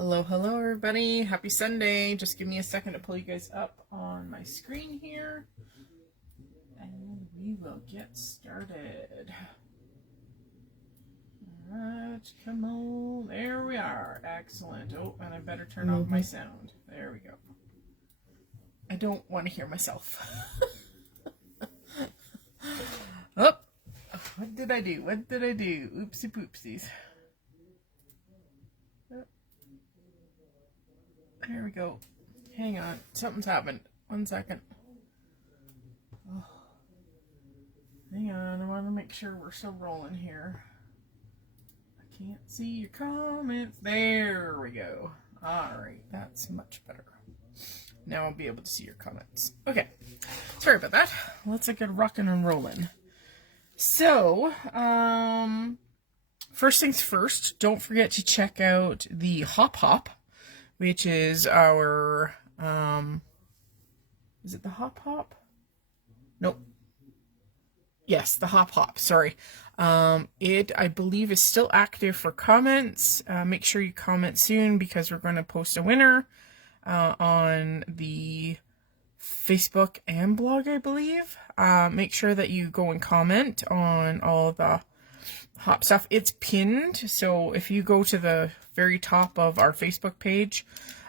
Hello, hello everybody. Happy Sunday. Just give me a second to pull you guys up on my screen here. And we will get started. Alright, come on. There we are. Excellent. Oh, and I better turn off my sound. There we go. I don't want to hear myself. Oh, what did I do? What did I do? Oopsie poopsies. There we go. Hang on. Something's happened. 1 second. Oh. Hang on. I want to make sure we're still rolling here. I can't see your comments. There we go. Alright. That's much better. Now I'll be able to see your comments. Okay. Sorry about that. Let's get rocking and rolling. So, first things first, don't forget to check out the Hop, which is our, is it the Hop? Nope. Yes, the Hop, sorry. It, I believe, is still active for comments. Make sure you comment soon because we're going to post a winner on the Facebook and blog, I believe. Make sure that you go and comment on all the Hop stuff. It's pinned, so if you go to the very top of our Facebook page,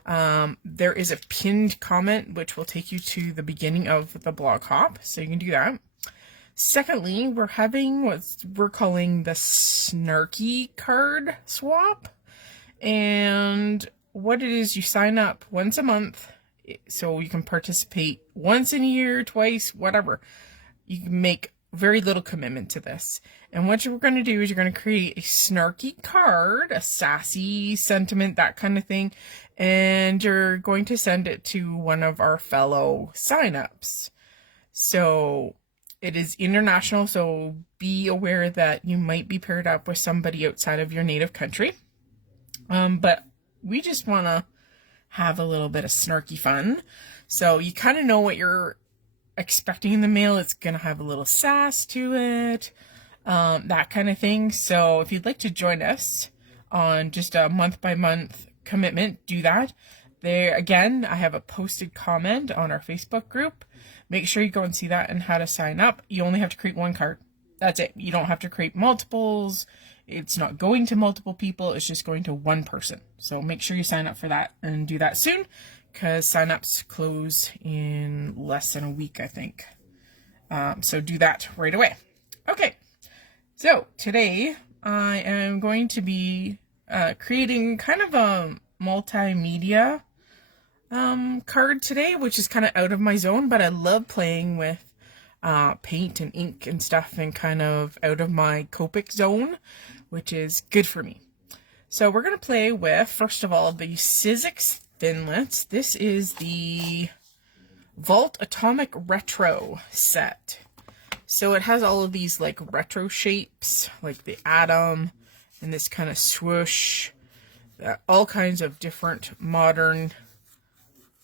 there is a pinned comment which will take you to the beginning of the blog Hop, so you can do that. Secondly, we're having what we're calling the Snarky card swap, and what it is, you sign up once a month, so you can participate once in a year, twice, whatever. You can make very little commitment to this. And what you're going to do is you're going to create a snarky card, a sassy sentiment, that kind of thing, and you're going to send it to one of our fellow signups. So it is international, so be aware that you might be paired up with somebody outside of your native country. But we just want to have a little bit of snarky fun. So you kind of know what you're expecting in the mail. It's going to have a little sass to it, that kind of thing. So if you'd like to join us on just a month-by-month commitment, do that. There again, I have a posted comment on our Facebook group. Make sure you go and see that and how to sign up. You only have to create one card. That's it. You don't have to create multiples. It's not going to multiple people. It's just going to one person. So make sure you sign up for that and do that soon, because signups close in less than a week, I think. So do that right away. Okay, so today I am going to be creating kind of a multimedia card today, which is kind of out of my zone, but I love playing with paint and ink and stuff, and kind of out of my Copic zone, which is good for me. So we're going to play with, first of all, the Sizzix Thinlits. This is the Vault Atomic Retro set. So it has all of these like retro shapes, like the atom and this kind of swoosh, all kinds of different modern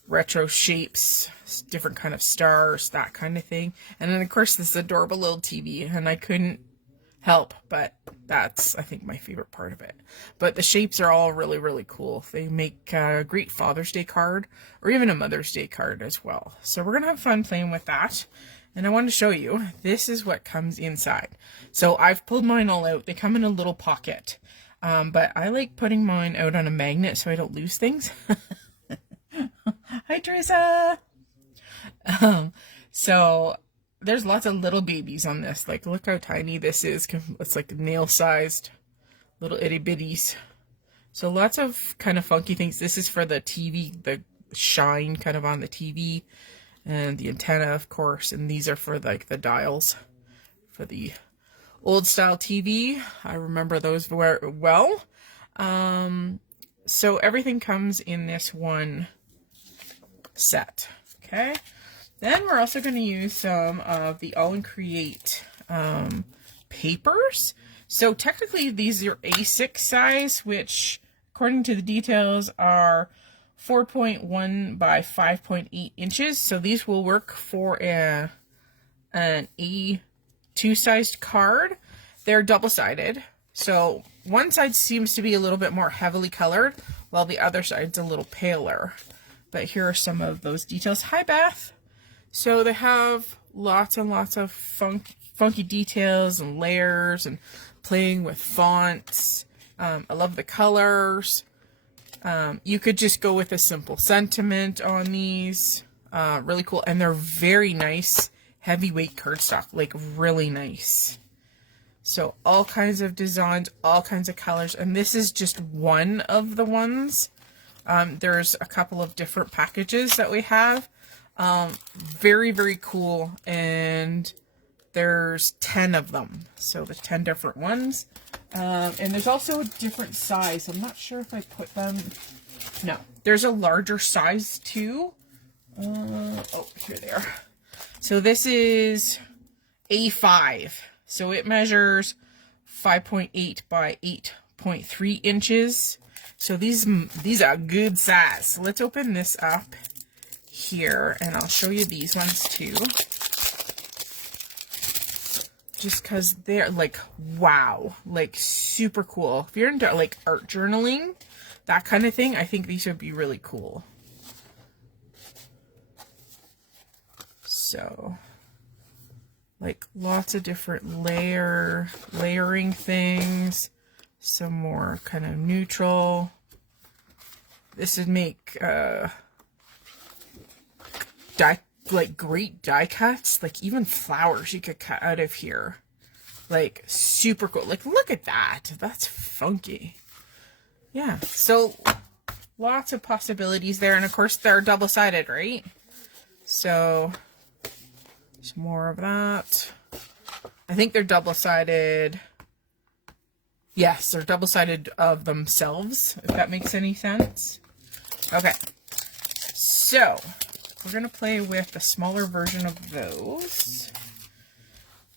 retro shapes, different kind of stars, that kind of thing. And then of course this adorable little TV, and I couldn't help, but that's, I think, my favorite part of it. But the shapes are all really, really cool. They make a great Father's Day card, or even a Mother's Day card as well. So we're gonna have fun playing with that. And I want to show you, this is what comes inside. So I've pulled mine all out. They come in a little pocket. But I like putting mine out on a magnet so I don't lose things. Hi, Teresa! So there's lots of little babies on this. Like, look how tiny this is. It's like nail-sized little itty-bitties. So lots of kind of funky things. This is for the TV, the shine kind of on the TV. And the antenna, of course. And these are for, like, the dials for the old-style TV. I remember those very well. So everything comes in this one set. Okay. Then we're also going to use some of the Aall and Create papers. So technically these are A6 size, which according to the details are 4.1 by 5.8 inches. So these will work for an A2 sized card. They're double-sided. So one side seems to be a little bit more heavily colored, while the other side's a little paler. But here are some of those details. Hi, Beth. So they have lots and lots of funky details and layers and playing with fonts. I love the colors. You could just go with a simple sentiment on these. Really cool. And they're very nice, heavyweight cardstock, like really nice. So all kinds of designs, all kinds of colors. And this is just one of the ones. There's a couple of different packages that we have. Very, very cool. And there's 10 of them. So there's 10 different ones. And there's also a different size. I'm not sure if I put them. No, there's a larger size too. Oh, here they are. So this is A5. So it measures 5.8 by 8.3 inches. So these are good size. So let's open this up here and I'll show you these ones too. Just because they're like, wow, like super cool. If you're into like art journaling, that kind of thing, I think these would be really cool. So, like lots of different layering things. Some more kind of neutral. This would make great die cuts, like even flowers you could cut out of here. Like super cool. Like look at that. That's funky. Yeah. So lots of possibilities there, and of course they're double-sided, right? So some more of that. I think they're double-sided. Yes, they're double-sided of themselves, if that makes any sense. Okay. So we're going to play with the smaller version of those.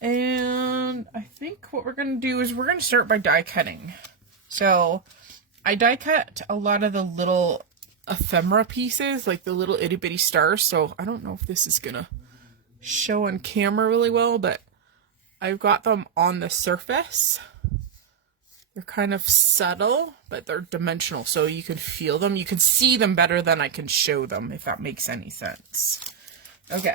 And I think what we're going to do is we're going to start by die cutting. So I die cut a lot of the little ephemera pieces, like the little itty bitty stars. So I don't know if this is going to show on camera really well, but I've got them on the surface. They're kind of subtle, but they're dimensional, so you can feel them. You can see them better than I can show them, if that makes any sense. Okay.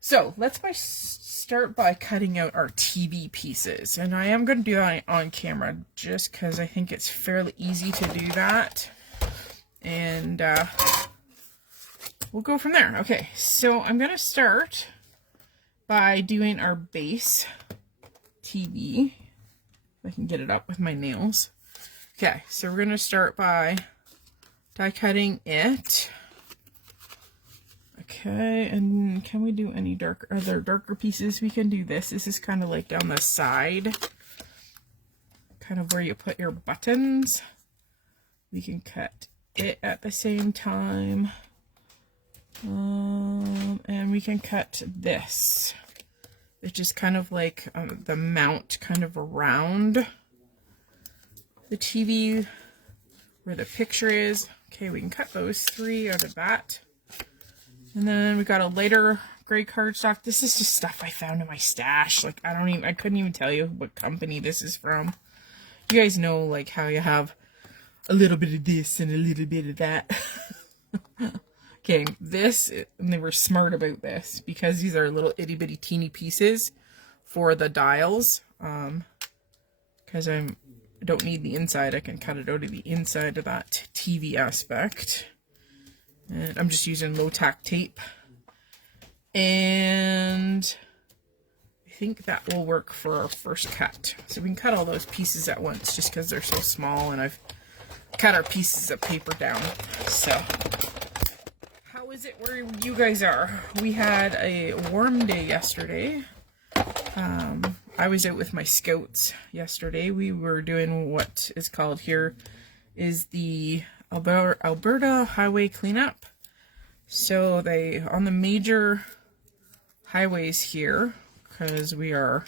So let's start by cutting out our TV pieces. And I am going to do that on camera just because I think it's fairly easy to do that. And we'll go from there. Okay, so I'm going to start by doing our base TV. If I can get it up with my nails. Okay, so we're going to start by die cutting it. Okay, and can we do any darker? Are there darker pieces? We can do this. This is kind of like down the side. Kind of where you put your buttons. We can cut it at the same time. And we can cut this. It's just kind of like the mount kind of around the TV where the picture is. Okay, we can cut those three out of that. And then we got a lighter gray cardstock. This is just stuff I found in my stash. Like I couldn't even tell you what company this is from. You guys know like how you have a little bit of this and a little bit of that. Okay, this, and they were smart about this because these are little itty bitty teeny pieces for the dials. Because I don't need the inside, I can cut it out of the inside of that TV aspect. And I'm just using low tack tape. And I think that will work for our first cut. So we can cut all those pieces at once just because they're so small, and I've cut our pieces of paper down. So how is it where you guys are? We had a warm day yesterday. I was out with my scouts yesterday. We were doing what is called here is the Alberta highway cleanup. So they, on the major highways here, because we are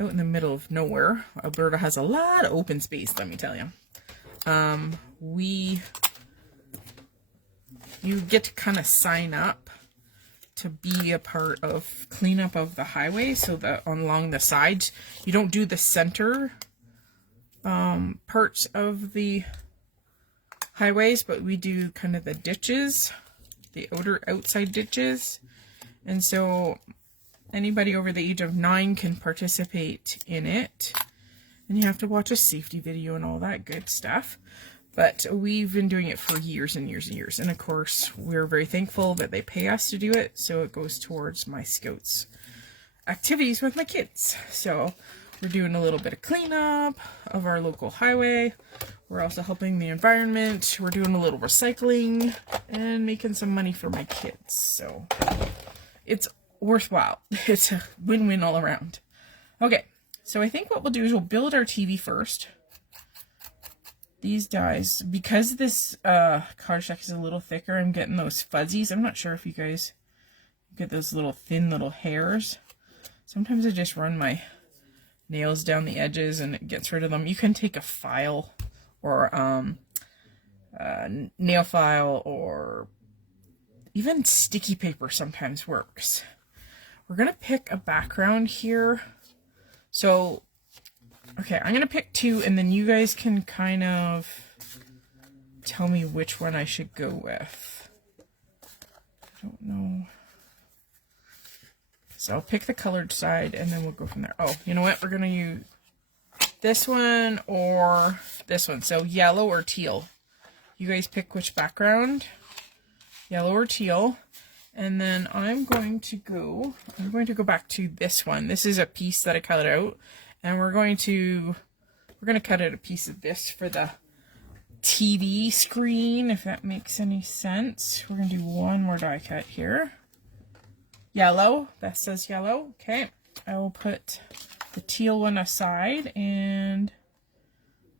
out in the middle of nowhere. Alberta has a lot of open space, let me tell you. You get to kind of sign up to be a part of cleanup of the highway, so that along the sides, you don't do the center parts of the highways, but we do kind of the ditches, the outside ditches. And so anybody over the age of 9 can participate in it. And you have to watch a safety video and all that good stuff. But we've been doing it for years and years and years. And of course, we're very thankful that they pay us to do it. So it goes towards my Scouts activities with my kids. So we're doing a little bit of cleanup of our local highway. We're also helping the environment. We're doing a little recycling and making some money for my kids. So it's worthwhile. It's a win-win all around. Okay. So I think what we'll do is we'll build our TV first. These dies, because this cardstock is a little thicker, I'm getting those fuzzies. I'm not sure if you guys get those little thin little hairs. Sometimes I just run my nails down the edges and it gets rid of them. You can take a file or nail file, or even sticky paper sometimes works. We're going to pick a background here. So, okay, I'm going to pick 2, and then you guys can kind of tell me which one I should go with. I don't know. So I'll pick the colored side, and then we'll go from there. Oh, you know what? We're going to use this one or this one. So yellow or teal. You guys pick which background. Yellow or teal. And then I'm going to go back to this one. This is a piece that I cut out, and we're going to cut out a piece of this for the TV screen, if that makes any sense. We're going to do one more die cut here. Yellow, that says yellow. Okay, I will put the teal one aside, and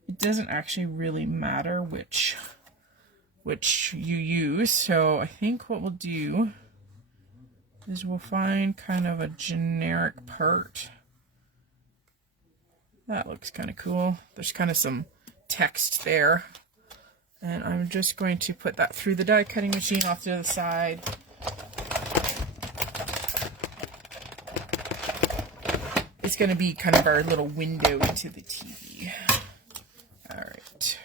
it doesn't actually really matter which you use. So I think what we'll do is we'll find kind of a generic part. That looks kind of cool. There's kind of some text there. And I'm just going to put that through the die cutting machine off to the side. It's going to be kind of our little window into the TV. All right.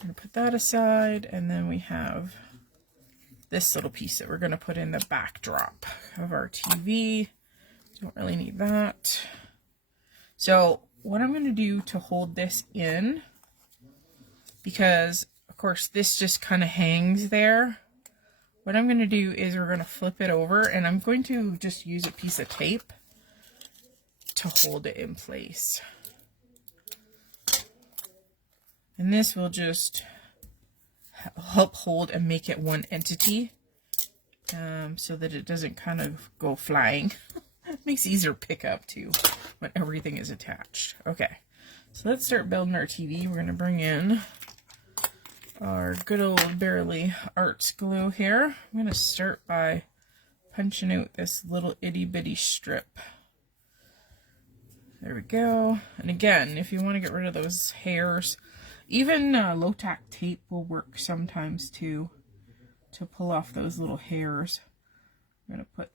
I'm going to put that aside, and then we have this little piece that we're going to put in the backdrop of our TV. Don't really need that. So what I'm going to do to hold this in, because of course this just kind of hangs there, what I'm going to do is we're going to flip it over, and I'm going to just use a piece of tape to hold it in place. And this will just help hold and make it one entity, so that it doesn't kind of go flying. It makes easier pickup too when everything is attached. Okay, so let's start building our TV. We're going to bring in our good old Barely Arts glue here. I'm going to start by punching out this little itty bitty strip. There we go. And again, if you want to get rid of those hairs, even low-tack tape will work sometimes too, to pull off those little hairs. I'm going to put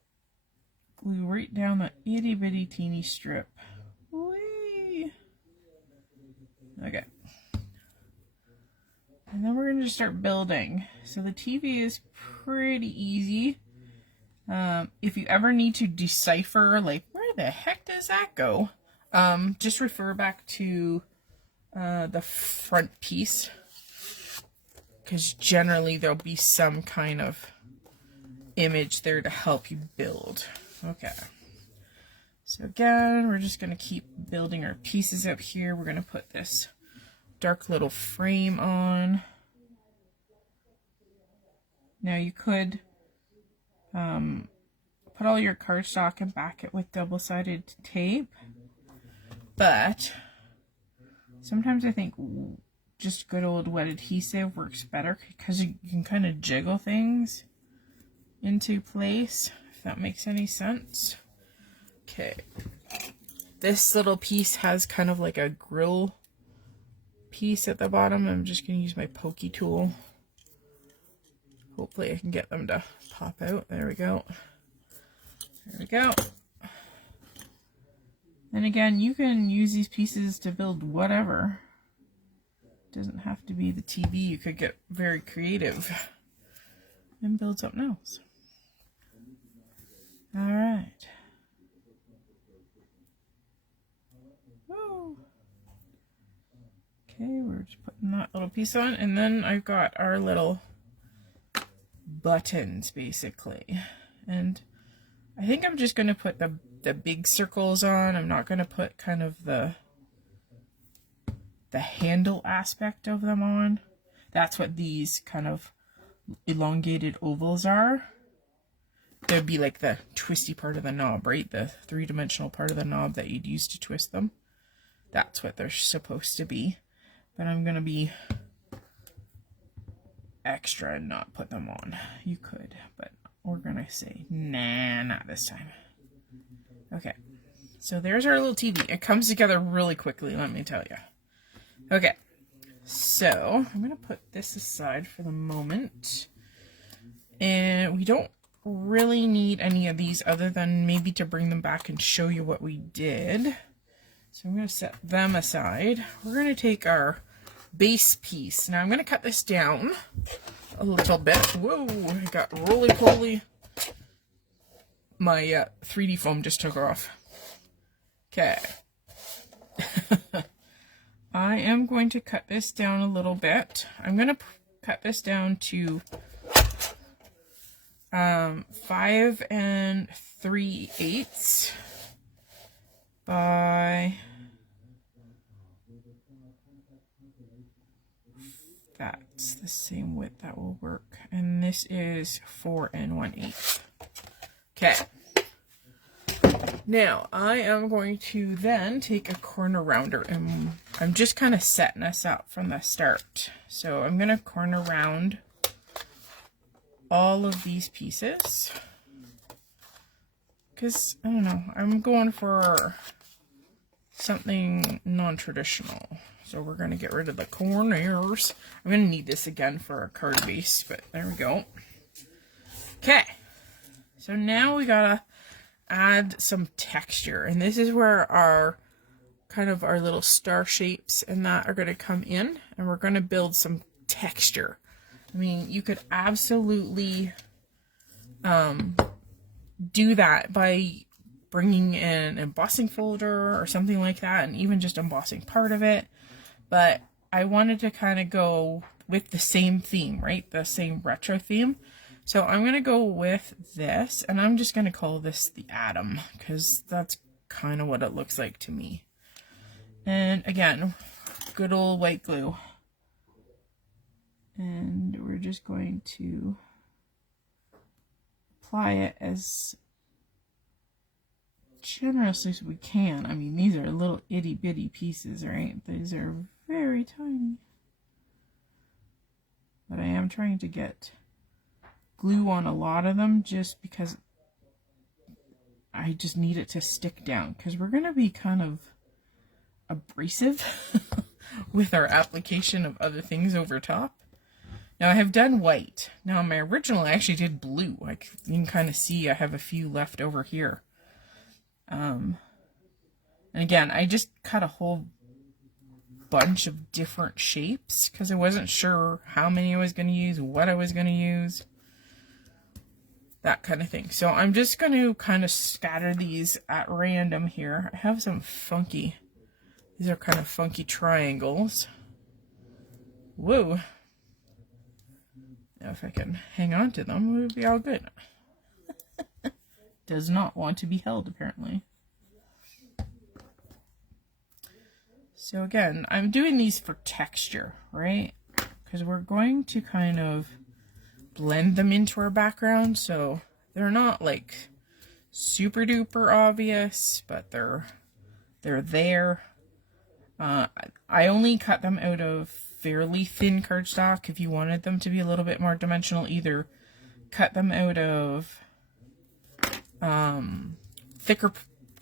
glue right down that itty bitty teeny strip. Whee! Okay. And then we're going to start building. So the TV is pretty easy. If you ever need to decipher, like, where the heck does that go? Just refer back to the front piece, because generally there'll be some kind of image there to help you build. Okay, so again, we're just going to keep building our pieces up here. We're going to put this dark little frame on. Now you could put all your cardstock and back it with double-sided tape, but sometimes I think just good old wet adhesive works better, because you can kind of jiggle things into place, if that makes any sense. Okay, this little piece has kind of like a grill piece at the bottom. I'm just going to use my pokey tool. Hopefully I can get them to pop out. There we go. There we go. And again, you can use these pieces to build whatever. doesn't have to be the TV. You could get very creative and build something else. All right. Woo. Okay, we're just putting that little piece on, and then I've got our little buttons basically, and I think I'm just going to put the big circles on. I'm not going to put kind of the handle aspect of them on. That's what these kind of elongated ovals are. There'd be like the twisty part of the knob, right? The three-dimensional part of the knob that you'd use to twist them. That's what they're supposed to be. But I'm going to be extra and not put them on. You could, but we're going to say, nah, not this time. Okay, so there's our little TV. It comes together really quickly, let me tell you. Okay, so I'm going to put this aside for the moment. And we don't really need any of these other than maybe to bring them back and show you what we did. So I'm going to set them aside. We're going to take our base piece. Now I'm going to cut this down a little bit. Whoa, I got roly-poly. My 3D foam just took off. Okay. I am going to cut this down a little bit. I'm going to cut this down to 5 3/8 by that's the same width, that will work. And this is 4 1/8. Okay. Now, I am going to then take a corner rounder, and I'm just kind of setting us up from the start. So I'm going to corner round all of these pieces. Because, I don't know, I'm going for something non-traditional. So we're going to get rid of the corners. I'm going to need this again for a card base, but there we go. Okay. So now we gotta add some texture, and this is where our kind of our little star shapes and that are going to come in, and we're going to build some texture. I mean, you could absolutely do that by bringing in an embossing folder or something like that, and even just embossing part of it. But I wanted to kind of go with the same theme, right? The same retro theme. So I'm going to go with this, and I'm just going to call this the atom, because that's kind of what it looks like to me. And again, good old white glue. And we're just going to apply it as generously as we can. I mean, these are little itty bitty pieces, right? These are very tiny. But I am trying to get glue on a lot of them just because I just need it to stick down, because we're going to be kind of abrasive with our application of other things over top. Now I have done white. Now in my original I actually did blue. Like you can kind of see I have a few left over here. And again, I just cut a whole bunch of different shapes because I wasn't sure how many I was going to use, what I was going to use, that kind of thing. So I'm just going to kind of scatter these at random here. I have some funky, these are kind of funky triangles. Whoa. Now if I can hang on to them, it would be all good. Does not want to be held, apparently. So again, I'm doing these for texture, right? Because we're going to kind of blend them into our background, so they're not like super duper obvious, but they're there. I only cut them out of fairly thin cardstock. If you wanted them to be a little bit more dimensional, either cut them out of thicker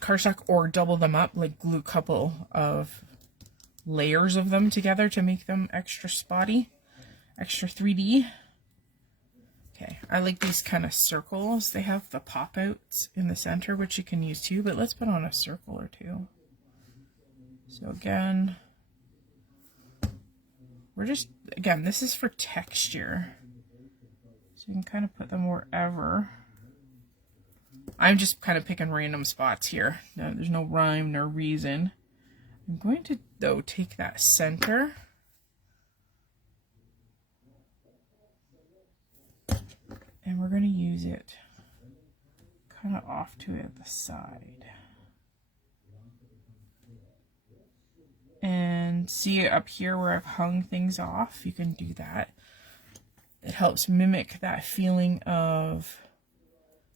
cardstock or double them up, like glue a couple of layers of them together to make them extra spotty, extra 3D. Okay, I like these kind of circles. They have the pop outs in the center, which you can use too, but let's put on a circle or two. So again, we're just, again, this is for texture. So you can kind of put them wherever. I'm just kind of picking random spots here. No, there's no rhyme nor reason. I'm going to, though, take that center. And we're going to use it kind of off to the side. And see up here where I've hung things off? You can do that. It helps mimic that feeling of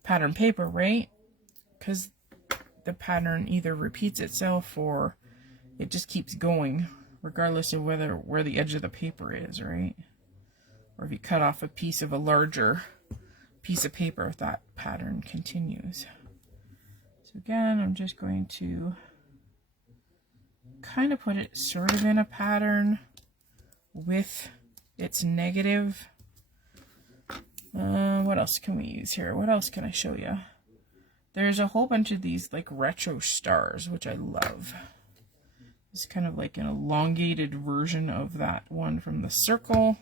pattern paper, right? Because the pattern either repeats itself or it just keeps going, regardless of where the edge of the paper is, right? Or if you cut off a piece of a larger piece of paper, that pattern continues. So again, I'm just going to kind of put it sort of in a pattern with its negative. What else can we use here? What else can I show you? There's a whole bunch of these like retro stars, which I love. It's kind of like an elongated version of that one from the circle.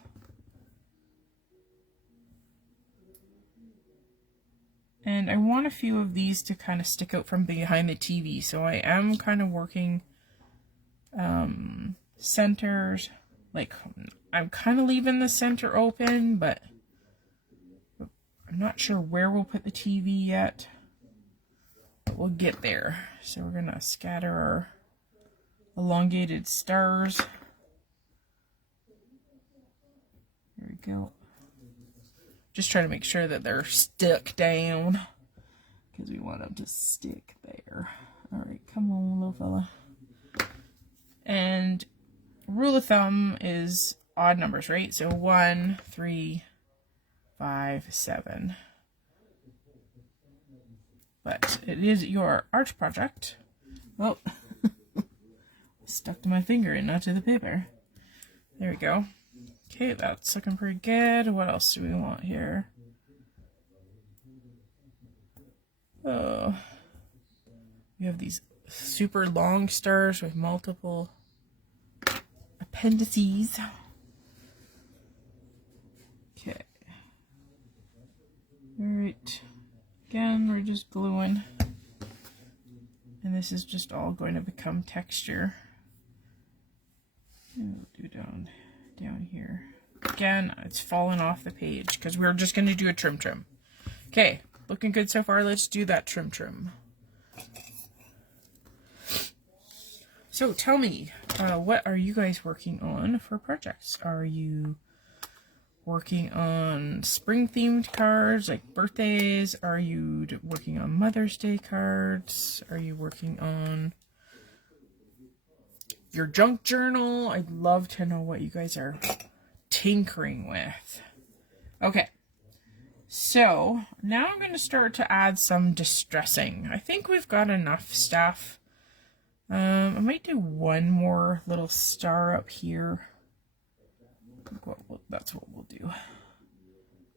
And I want a few of these to kind of stick out from behind the TV. So I am kind of working centers. Like, I'm kind of leaving the center open, but I'm not sure where we'll put the TV yet. But we'll get there. So we're going to scatter our elongated stars. There we go. Just trying to make sure that they're stuck down, because we want them to stick there. All right, come on, little fella. And rule of thumb is odd numbers, right? So 1, 3, 5, 7. But it is your art project. Oh, stuck to my finger and not to the paper. There we go. Okay, that's looking pretty good. What else do we want here? Oh, we have these super long stars with multiple appendices. Okay. Alright. Again, we're just gluing. And this is just all going to become texture. We'll do down here. Again, it's fallen off the page because we're just going to do a trim. Okay, looking good so far. Let's do that trim. So tell me, what are you guys working on for projects? Are you working on spring themed cards like birthdays? Are you working on Mother's Day cards? Are you working on your junk journal? I'd love to know what you guys are tinkering with. Okay, so now I'm going to start to add some distressing. I think we've got enough stuff. I might do one more little star up here. That's what we'll do.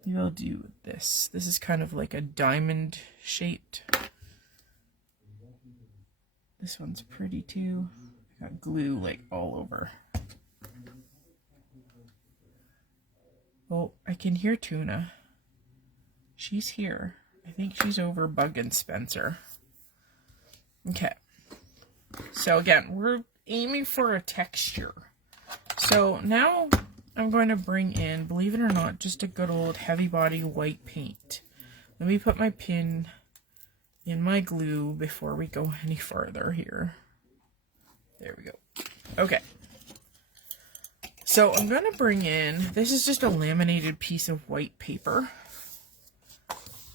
Maybe I'll do this. This is kind of like a diamond shaped. This one's pretty too. Got glue like all over. Oh, I can hear Tuna. She's here. I think she's over Bug and Spencer. Okay. So again, we're aiming for a texture. So now I'm going to bring in, believe it or not, just a good old heavy body white paint. Let me put my pin in my glue before we go any farther here. There we go. Okay. So I'm going to bring in, this is just a laminated piece of white paper.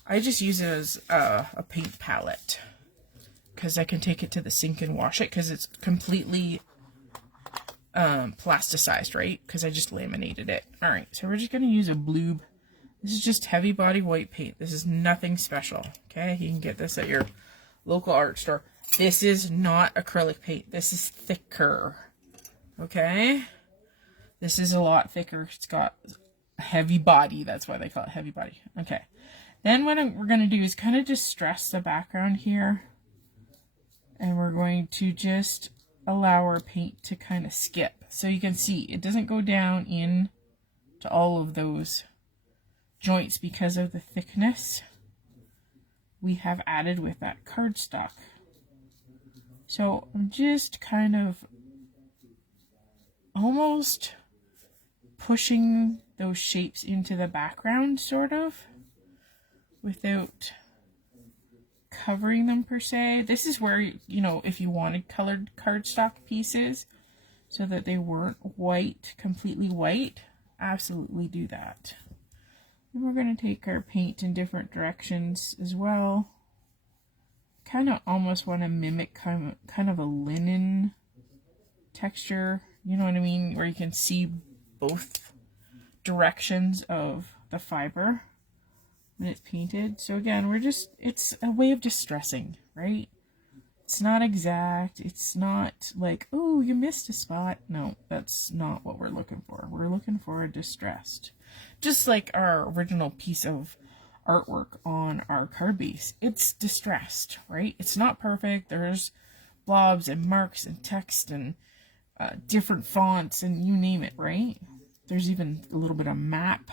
I just use it as a paint palette because I can take it to the sink and wash it because it's completely plasticized, right? Because I just laminated it. All right, so we're just going to use a blue. This is just heavy body white paint. This is nothing special, okay? You can get this at your local art store. This is not acrylic paint. This is thicker, okay? This is a lot thicker. It's got a heavy body. That's why they call it heavy body. Okay. Then what we're going to do is kind of distress the background here. And we're going to just allow our paint to kind of skip. So you can see it doesn't go down in to all of those joints because of the thickness we have added with that cardstock. So I'm just kind of almost pushing those shapes into the background, sort of, without covering them per se. This is where, you know, if you wanted colored cardstock pieces so that they weren't white, completely white, absolutely do that. And we're going to take our paint in different directions as well. Kind of almost want to mimic kind of a linen texture, you know what I mean, where you can see both directions of the fiber when it's painted. So again, it's a way of distressing, right? It's not exact. It's not like, oh, you missed a spot. No, that's not what we're looking for. We're looking for a distressed. Just like our original piece of artwork on our card base. It's distressed, right? It's not perfect. There's blobs and marks and text and different fonts and you name it, right? There's even a little bit of map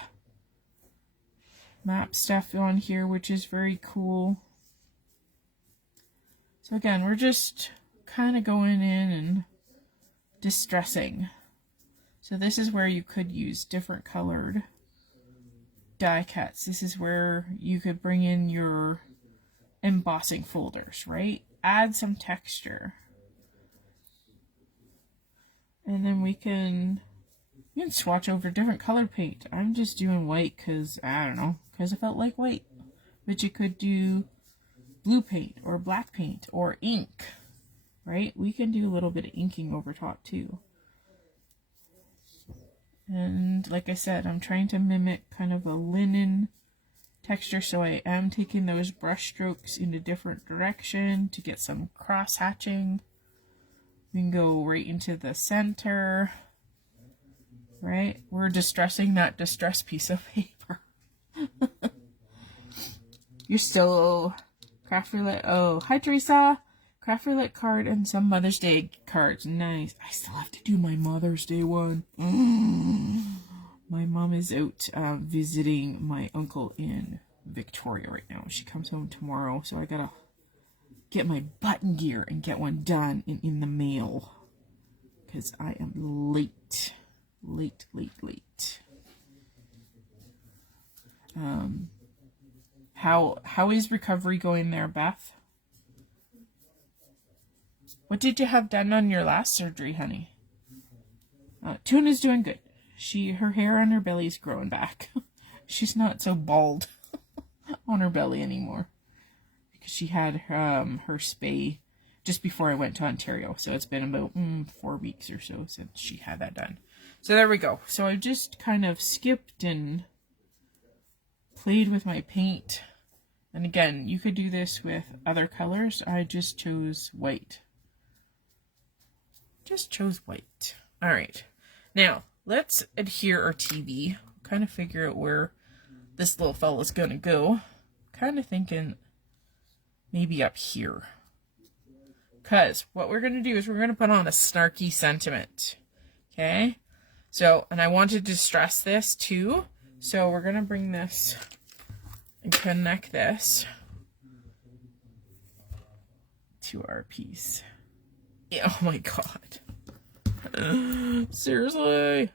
stuff on here, which is very cool. So again, we're just kind of going in and distressing. So this is where you could use different colored die cuts. This is where you could bring in your embossing folders, right? Add some texture. And then you can swatch over different color paint. I'm just doing white because, I don't know, because I felt like white. But you could do blue paint or black paint or ink, right? We can do a little bit of inking over top too. And like I said, I'm trying to mimic kind of a linen texture, so I am taking those brush strokes in a different direction to get some cross hatching. We can go right into the center, right? We're distressing that distressed piece of paper. You're still Crafty Lit. Oh, hi Teresa. Crafty Lit card and some Mother's Day cards. Nice. I still have to do my Mother's Day one. My mom is out visiting my uncle in Victoria right now. She comes home tomorrow, so I gotta get my button gear and get one done and in the mail. Because I am late. Late. How is recovery going there, Beth? What did you have done on your last surgery, honey? Tuna's doing good. Her hair on her belly's growing back. She's not so bald on her belly anymore. Because she had her spay just before I went to Ontario. So it's been about 4 weeks or so since she had that done. So there we go. So I just kind of skipped and played with my paint. And again, you could do this with other colors. I just chose white. All right. Now, let's adhere our TV. Kind of figure out where this little fella's going to go. Kind of thinking maybe up here. Because what we're going to do is we're going to put on a snarky sentiment. Okay? So, and I want to distress this too. So we're going to bring this and connect this to our piece. Oh my god. Seriously.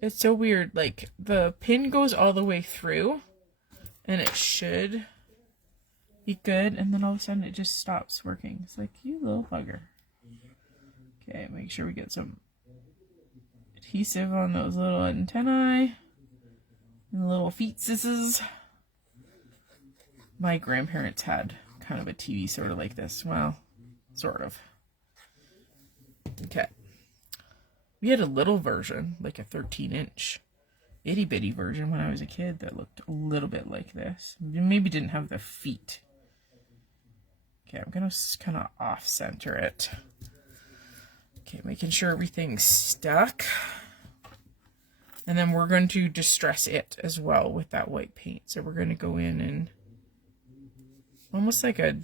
It's so weird. Like, the pin goes all the way through, and it should be good, and then all of a sudden it just stops working. It's like, you little bugger. Okay, make sure we get some adhesive on those little antennae and the little feetses. My grandparents had kind of a TV sort of like this. Well, sort of. Okay. We had a little version, like a 13-inch itty-bitty version when I was a kid that looked a little bit like this. Maybe didn't have the feet. Okay, I'm going to kind of off-center it. Okay, making sure everything's stuck. And then we're going to distress it as well with that white paint. So we're going to go in and almost like a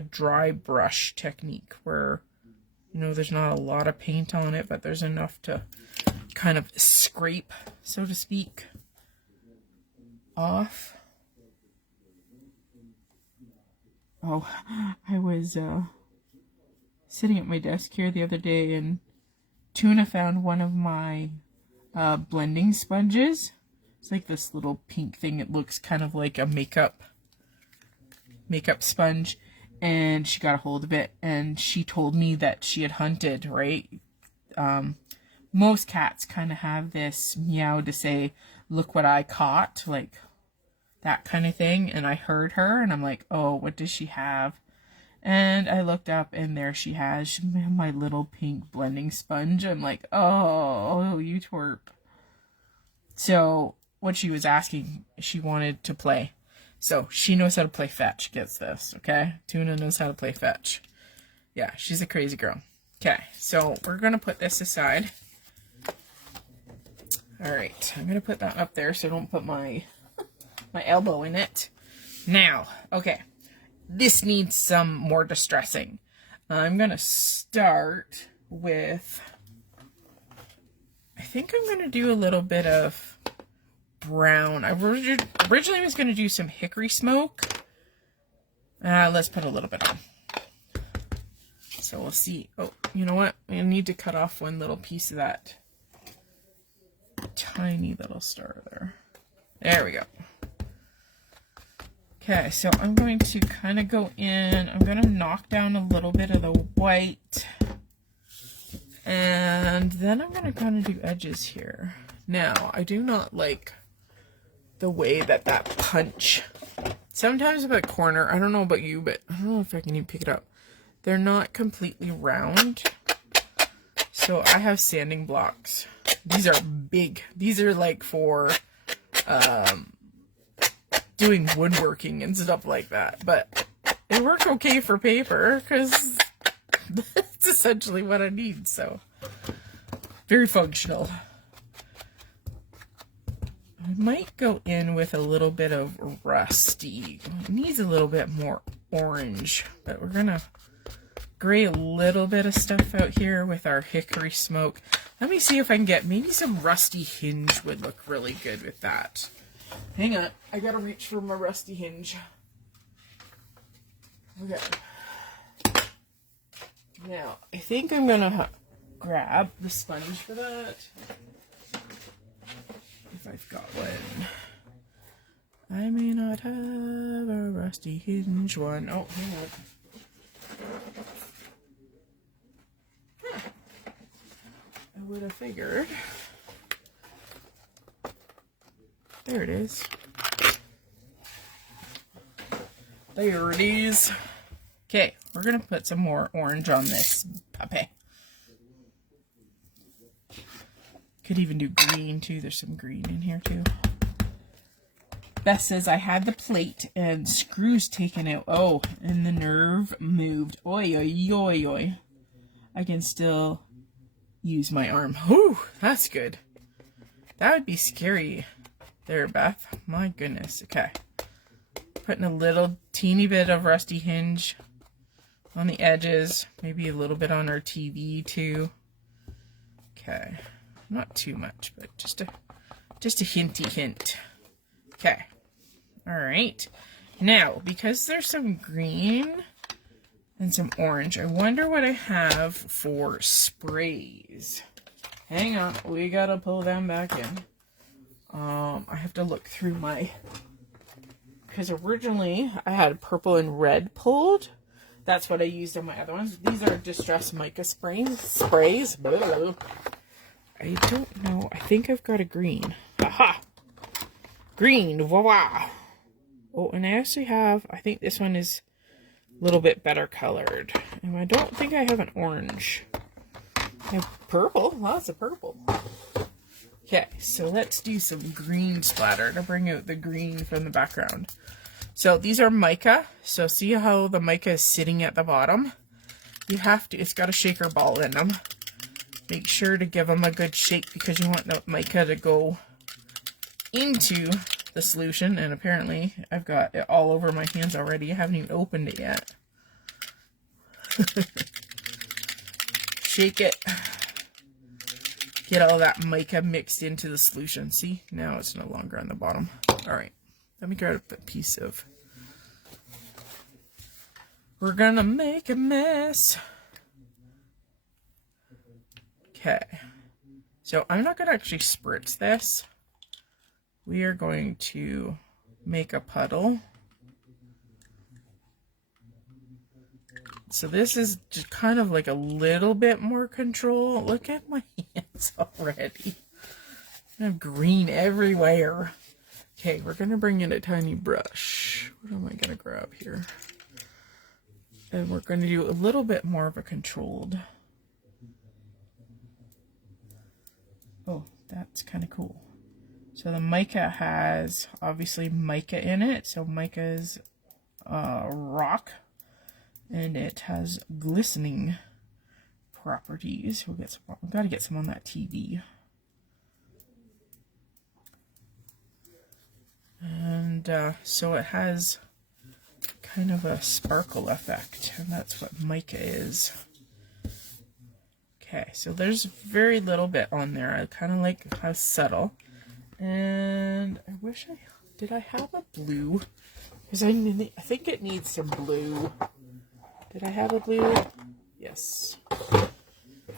dry brush technique where You know, there's not a lot of paint on it, but there's enough to kind of scrape, so to speak, off. Oh, I was sitting at my desk here the other day, and Tuna found one of my blending sponges. It's like this little pink thing. It looks kind of like a makeup sponge, and she got a hold of it, and she told me that she had hunted, right? Most cats kind of have this meow to say, look what I caught, like that kind of thing. And I heard her, and I'm like, oh, what does she have? And I looked up, and there she has my little pink blending sponge. I'm like, oh, you twerp. So what she was asking, she wanted to play. So she knows how to play fetch. Gets this, okay? Tuna knows how to play fetch. Yeah, she's a crazy girl. Okay, so we're going to put this aside. All right, I'm going to put that up there so I don't put my elbow in it. Now, okay, this needs some more distressing. I'm going to start with, I think I'm going to do a little bit of brown. I originally was going to do some hickory smoke. Let's put a little bit on. So we'll see. Oh, you know what? I need to cut off one little piece of that tiny little star there. There we go. Okay, so I'm going to kind of go in. I'm going to knock down a little bit of the white. And then I'm going to kind of do edges here. Now, I do not like the way that punch. Sometimes at the corner, I don't know about you, but I don't know if I can even pick it up. They're not completely round. So I have sanding blocks. These are big. These are like for doing woodworking and stuff like that. But it worked okay for paper because that's essentially what I need. So very functional. I might go in with a little bit of rusty. It needs a little bit more orange, but we're gonna gray a little bit of stuff out here with our hickory smoke. Let me see if I can get maybe some rusty hinge would look really good with that. Hang on, I gotta reach for my rusty hinge. Okay. Now, I think I'm gonna grab the sponge for that. If I've got one. I may not have a rusty hinge one. Oh, hang on. I would have figured. There it is. There it is. Okay, we're going to put some more orange on this puppy. Could even do green too. There's some green in here too. Beth says I had the plate and screws taken out. Oh, and the nerve moved. Oi, oi, oi, oi. I can still use my arm. Whew, that's good. That would be scary there, Beth. My goodness. Okay. Putting a little teeny bit of rusty hinge on the edges. Maybe a little bit on our TV too. Okay. Not too much, but just a hinty hint. Okay. All right. Now, because there's some green and some orange, I wonder what I have for sprays. Hang on. We gotta pull them back in. I have to look through my... Because originally I had purple and red pulled. That's what I used on my other ones. These are Distress Mica sprays. Blah. I don't know. I think I've got a green. Aha! Green. Voila! Oh, and I actually have... I think this one is a little bit better colored. And I don't think I have an orange. I have purple. Lots of purple. Okay, so let's do some green splatter to bring out the green from the background. So these are mica. So see how the mica is sitting at the bottom? You have to... It's got a shaker ball in them. Make sure to give them a good shake because you want the mica to go into the solution. And apparently I've got it all over my hands already. I haven't even opened it yet. shake it. Get all that mica mixed into the solution. See, now it's no longer on the bottom. All right, let me grab a piece of. We're gonna make a mess. Okay, so I'm not gonna actually spritz this. We are going to make a puddle. So this is just kind of like a little bit more control. Look at my hands already. I have green everywhere. Okay, we're going to bring in a tiny brush. What am I going to grab here? And we're going to do a little bit more of a controlled. Oh, that's kind of cool. So the mica has obviously mica in it. So mica is rock. And it has glistening properties. We've got to get some on that TV. And so it has kind of a sparkle effect, and that's what mica is. Okay, so there's very little bit on there. I kind of like how subtle. And I wish did I have a blue? Because I think it needs some blue. Did I have a blue? Yes.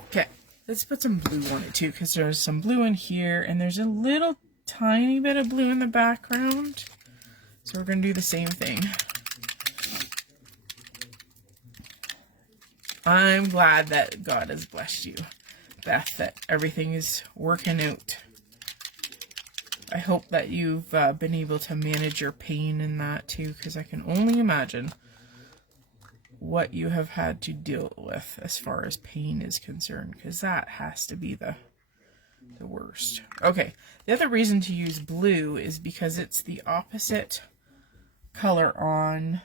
Okay, let's put some blue on it too, because there's some blue in here, and there's a little tiny bit of blue in the background. So we're going to do the same thing. I'm glad that God has blessed you, Beth, that everything is working out. I hope that you've been able to manage your pain in that too, because I can only imagine what you have had to deal with as far as pain is concerned, because that has to be the worst. Okay, the other reason to use blue is because it's the opposite color on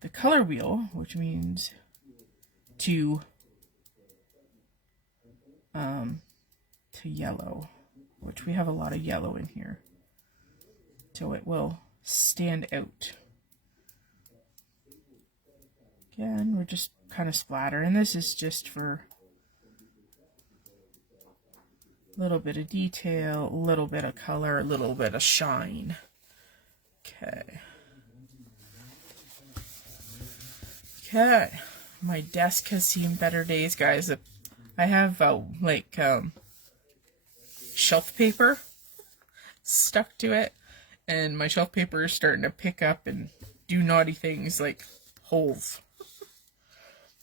the color wheel, which means to yellow, which we have a lot of yellow in here, so it will stand out. Again, we're just kind of splatter, and this is just for a little bit of detail, a little bit of color, a little bit of shine. Okay. Okay. My desk has seen better days, guys. I have shelf paper stuck to it, and my shelf paper is starting to pick up and do naughty things like holes.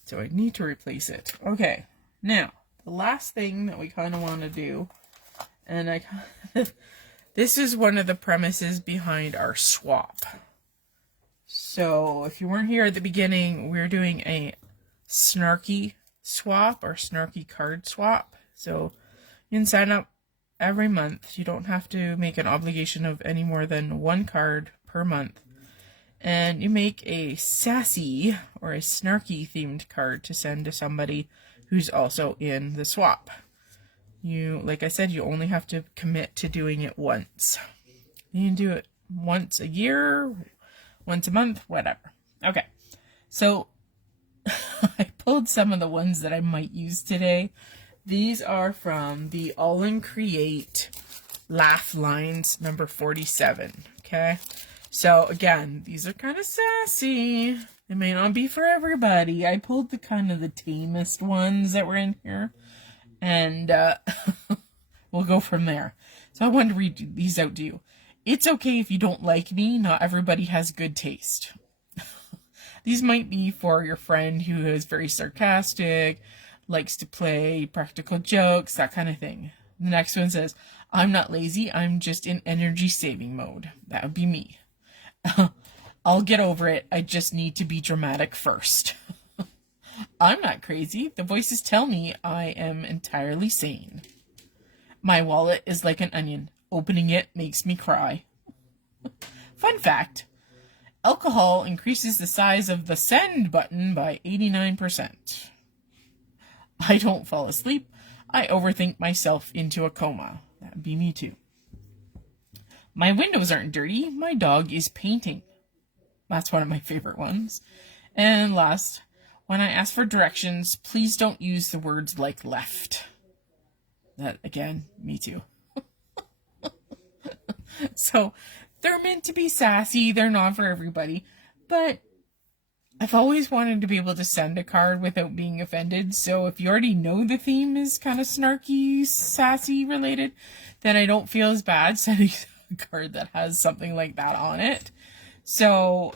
So I need to replace it. Okay, now the last thing that we kind of want to do, and this is one of the premises behind our swap. So if you weren't here at the beginning, we're doing a snarky swap or snarky card swap. So you can sign up every month. You don't have to make an obligation of any more than one card per month. And you make a sassy or a snarky themed card to send to somebody who's also in the swap. Like I said, you only have to commit to doing it once. You can do it once a year, once a month, whatever. Okay, so I pulled some of the ones that I might use today. These are from the Aall Create Laugh Lines number 47, okay? So again, these are kind of sassy. They may not be for everybody. I pulled the kind of the tamest ones that were in here, and we'll go from there. So I wanted to read these out to you. It's okay if you don't like me. Not everybody has good taste. These might be for your friend who is very sarcastic, likes to play practical jokes, that kind of thing. The next one says, I'm not lazy, I'm just in energy saving mode. That would be me. I'll get over it. I just need to be dramatic first. I'm not crazy. The voices tell me I am entirely sane. My wallet is like an onion. Opening it makes me cry. Fun fact. Alcohol increases the size of the send button by 89%. I don't fall asleep. I overthink myself into a coma. That'd be me too. My windows aren't dirty. My dog is painting. That's one of my favorite ones. And last, when I ask for directions, please don't use the words like left. That, again, me too. So, they're meant to be sassy. They're not for everybody. But I've always wanted to be able to send a card without being offended. So, if you already know the theme is kind of snarky, sassy related, then I don't feel as bad sending a card that has something like that on it. So,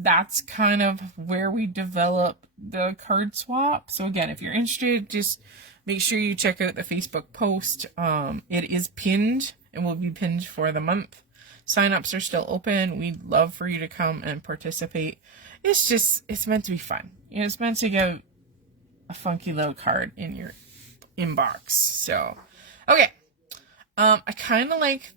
that's kind of where we develop the card swap. So, again, if you're interested, just make sure you check out the Facebook post. It is pinned and will be pinned for the month. Sign-ups are still open. We'd love for you to come and participate. It's meant to be fun. You know, it's meant to get a funky little card in your inbox. So, okay. I kind of like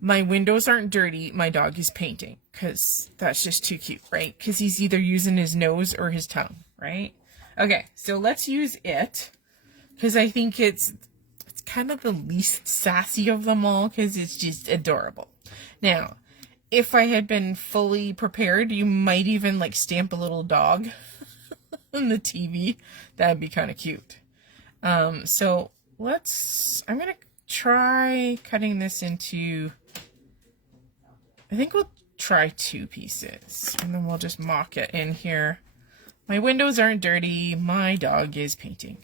my windows aren't dirty, my dog is painting. Because that's just too cute, right? Because he's either using his nose or his tongue, right? Okay, so let's use it. Because I think it's kind of the least sassy of them all, because it's just adorable. Now, if I had been fully prepared, you might even like stamp a little dog on the TV. That'd be kind of cute. So I'm going to try cutting this into, I think we'll try 2 pieces, and then we'll just mock it in here. My windows aren't dirty. My dog is painting.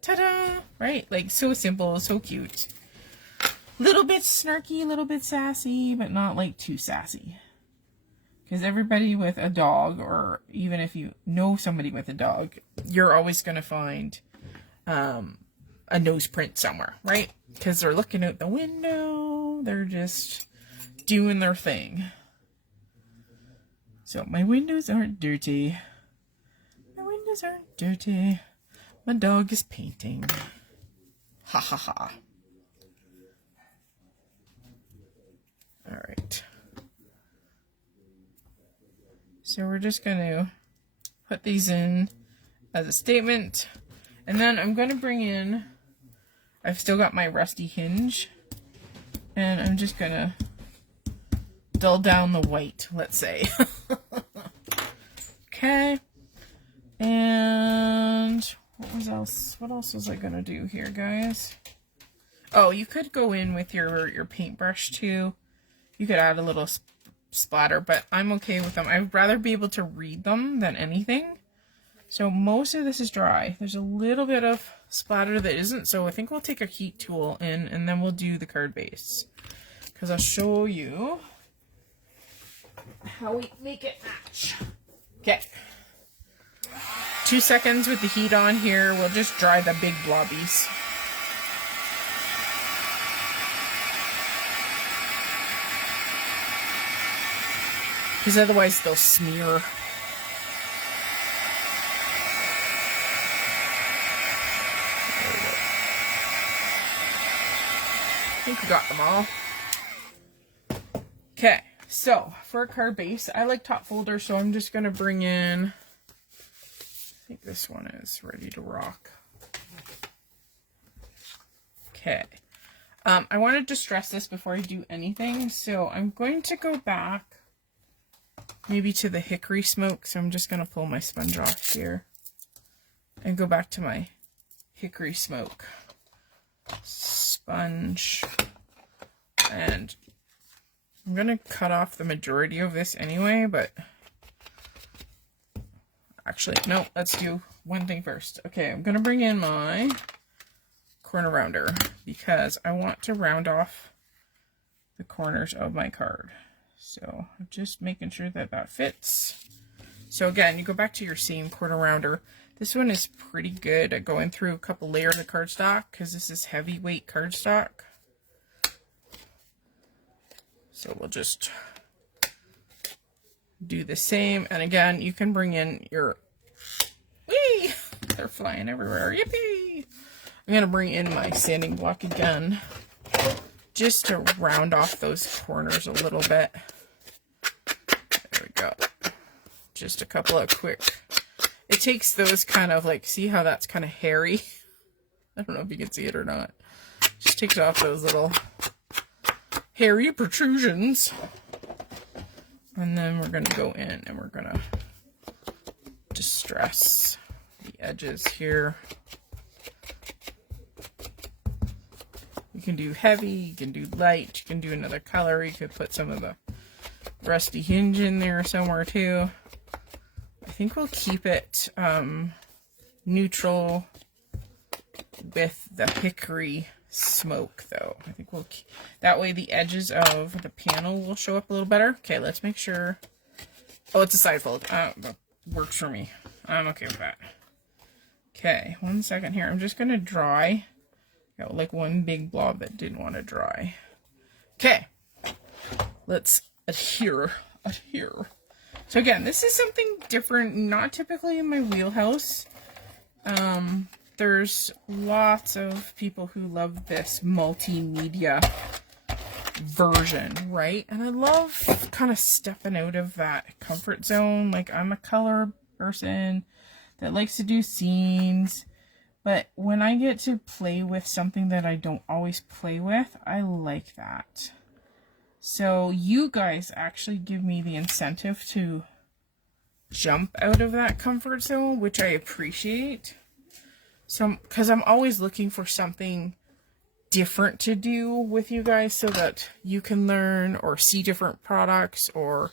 Ta-da! Right? Like, so simple, so cute. Little bit snarky, little bit sassy, but not like too sassy. Because everybody with a dog, or even if you know somebody with a dog, you're always going to find a nose print somewhere, right? Because they're looking out the window. They're just doing their thing. So my windows aren't dirty. My windows aren't dirty. My dog is painting. Ha ha ha. Alright. So we're just going to put these in as a statement. And then I'm going to bring in, I've still got my rusty hinge. And I'm just going to dull down the white, let's say. Okay. And what else was I gonna do here, guys? Oh, you could go in with your paintbrush too. You could add a little splatter, but I'm okay with them. I'd rather be able to read them than anything. So most of this is dry. There's a little bit of splatter that isn't, so I think we'll take a heat tool in, and then we'll do the card base. Because I'll show you how we make it match. Okay. 2 seconds with the heat on here. We'll just dry the big blobbies. Because otherwise they'll smear. I think we got them all. Okay, so for a card base, I like top folder, so I'm just going to bring in, I think this one is ready to rock. Okay, I wanted to stress this before I do anything, so I'm going to go back maybe to the hickory smoke, so I'm just going to pull my sponge off here and go back to my hickory smoke sponge, and I'm going to cut off the majority of this anyway, but actually, no, let's do one thing first. Okay, I'm going to bring in my corner rounder because I want to round off the corners of my card. So I'm just making sure that that fits. So again, you go back to your same corner rounder. This one is pretty good at going through a couple layers of cardstock because this is heavyweight cardstock. So we'll just do the same. And again, you can bring in your, whee! They're flying everywhere. Yippee! I'm going to bring in my sanding block again, just to round off those corners a little bit. There we go. Just a couple of quick. It takes those kind of like, see how that's kind of hairy? I don't know if you can see it or not. Just takes off those little hairy protrusions. And then we're going to go in and we're going to just stress the edges here. You can do heavy, you can do light, you can do another color, you could put some of the rusty hinge in there somewhere too. I think we'll keep it neutral with the hickory smoke though. I think we'll that way the edges of the panel will show up a little better. Okay, let's make sure. Oh, it's a side fold. That works for me. I'm okay with that. Okay, 1 second here. I'm just gonna dry. Got like one big blob that didn't want to dry. Okay, let's adhere. So again, this is something different, not typically in my wheelhouse. There's lots of people who love this multimedia version, right? And I love kind of stepping out of that comfort zone. Like, I'm a color person that likes to do scenes, but when I get to play with something that I don't always play with, I like that. So you guys actually give me the incentive to jump out of that comfort zone, which I appreciate. So, because I'm always looking for something different to do with you guys so that you can learn or see different products or,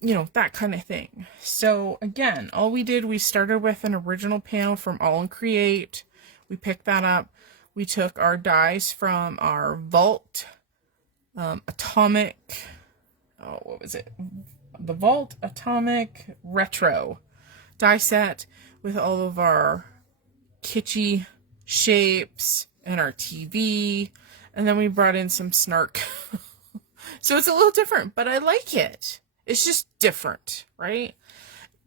you know, that kind of thing. So again, all we did, we started with an original panel from Aall and Create. We picked that up. We took our dies from our Vault Atomic, oh, what was it? The Vault Atomic Retro die set with all of our kitschy shapes and our TV, and then we brought in some snark. So it's a little different, but I like it. It's just different, right?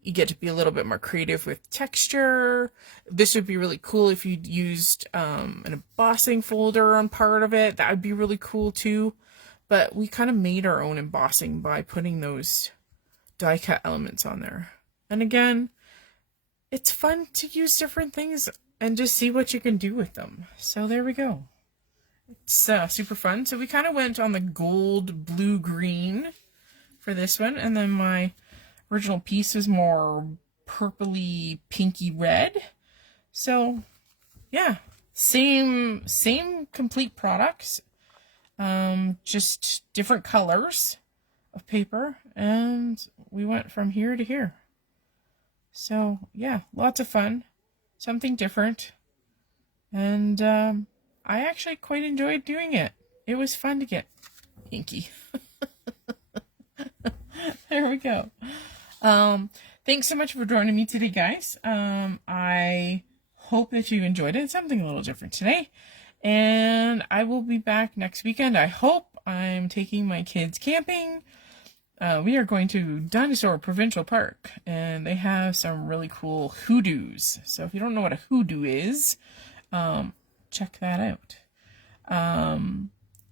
You get to be a little bit more creative with texture. This would be really cool if you'd used an embossing folder on part of it. That would be really cool too. But we kind of made our own embossing by putting those die cut elements on there. And again, it's fun to use different things and just see what you can do with them. So there we go. It's super fun. So we kind of went on the gold, blue, green for this one. And then my original piece was more purpley, pinky red. So yeah, same complete products. Just different colors of paper. And we went from here to here. So yeah, lots of fun. Something different, and I actually quite enjoyed doing it. It was fun to get inky. There we go. Thanks so much for joining me today, guys. I hope that you enjoyed it. Something a little different today, and I will be back next weekend. I hope. I'm taking my kids camping. We are going to Dinosaur Provincial Park, and they have some really cool hoodoos. So if you don't know what a hoodoo is, check that out.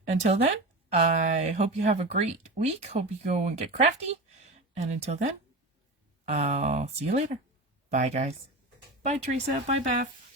Until then, I hope you have a great week. Hope you go and get crafty. And until then, I'll see you later. Bye, guys. Bye, Teresa. Bye, Beth.